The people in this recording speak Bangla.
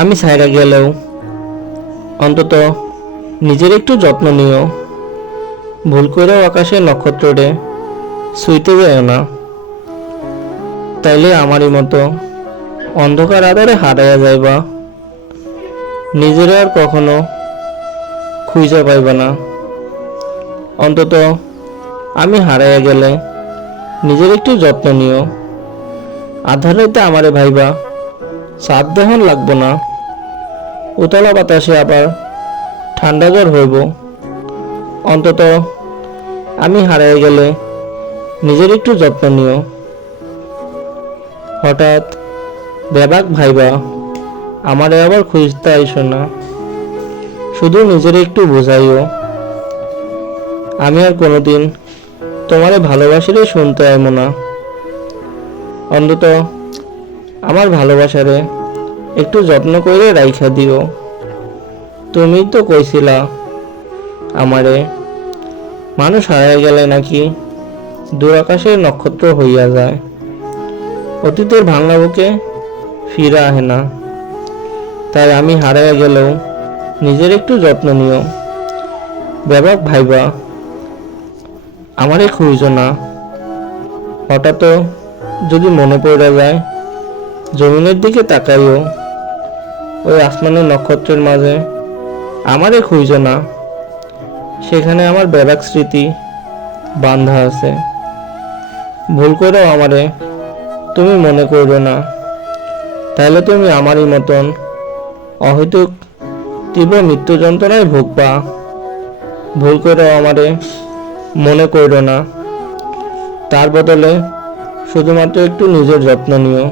আমি ছাইরা গেলেও অন্তত নিজের একটু যত্ন নিও। ভুল করেও আকাশের নক্ষত্ররে ছুঁইতে যায় না, তাইলে আমারই মতো অন্ধকার আধারে হারাইয়া যাইবা। নিজের আর কখনো খুঁজে পাইবা না। অন্তত আমি হারাইয়া গেলে নিজের একটু যত্ন নিও। আধার রাইতে আমারে ভাইবা, চাঁদ দেহন লাগবো না। উতলা বাতাসে আবার ঠান্ডা জ্বর হইব। অন্তত আমি হারাইয়া গেলে নিজের একটু যত্ন নিও। হঠাৎ বেবাক ভাইবা, আমারে আবার খুঁজতে আইসো না। শুধু নিজের একটু বোঝাইও, আমি আর কোনোদিন তোমারে ভালোবাসিলে শুনতে আইমো না। অন্তত আমার ভালোবাসারে একটু যত্ন করে রাইখা দিও। তুমি তো কইছিলা আমারে, মানুষ হারায় গেলে নাকি দূর আকাশের নক্ষত্র হইয়া যায়, অতীতের ভাঙা বুকে ফিরা আহে না। তাই আমি হারাইয়া গেলেও নিজের একটু যত্ন নিও। ব্যাপক ভাইবা, আমারে খুঁজো না। হঠাৎ যদি মনে পড়ে যায়, জমিনের দিকে তাকাইও। ওই আসমানের নক্ষত্রের মাঝে আমারে খুঁজো না। সেখানে আমার ব্যাপক স্মৃতি বান্ধা আছে। ভুল করেও আমারে তুমি মনে করবে না, তাহলে তুমি আমারই মতন অহেতুক তীব্র মৃত্যু যন্ত্রণায় ভুগবা। ভুল করেও আমারে মনে করো না, তার বদলে শুধুমাত্র একটু নিজের যত্ন নিও।